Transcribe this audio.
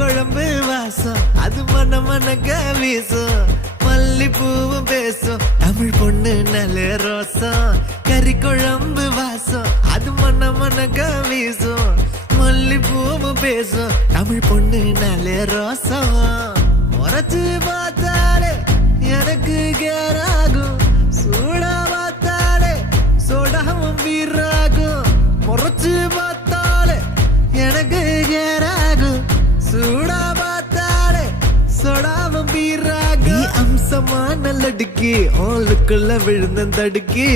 குழம்பு வாசம் அது மன மனக்க வீசும் மல்லிப்பூவும் பேசும் தமிழ் பொண்ணு நல்ல ரோசம் கறி குழம்பு வாசம் அது மன மனக்க வீசும் மல்லிப்பூவும் பேசும் தமிழ் பொண்ணு நல்ல ரோசம் உரைச்சு பார்த்தாலே எனக்கு கேராகும் சூடா பார்த்தாலே சோடாவும் வீராகும் முறைச்சு பார்த்தாலே எனக்கு கேராகும் சூடா பார்த்தாலே சோடாவும் வீராகும் நீ அம்சமான லடுக்கி ஓலுக்குள்ள விழுந்த தடுக்கி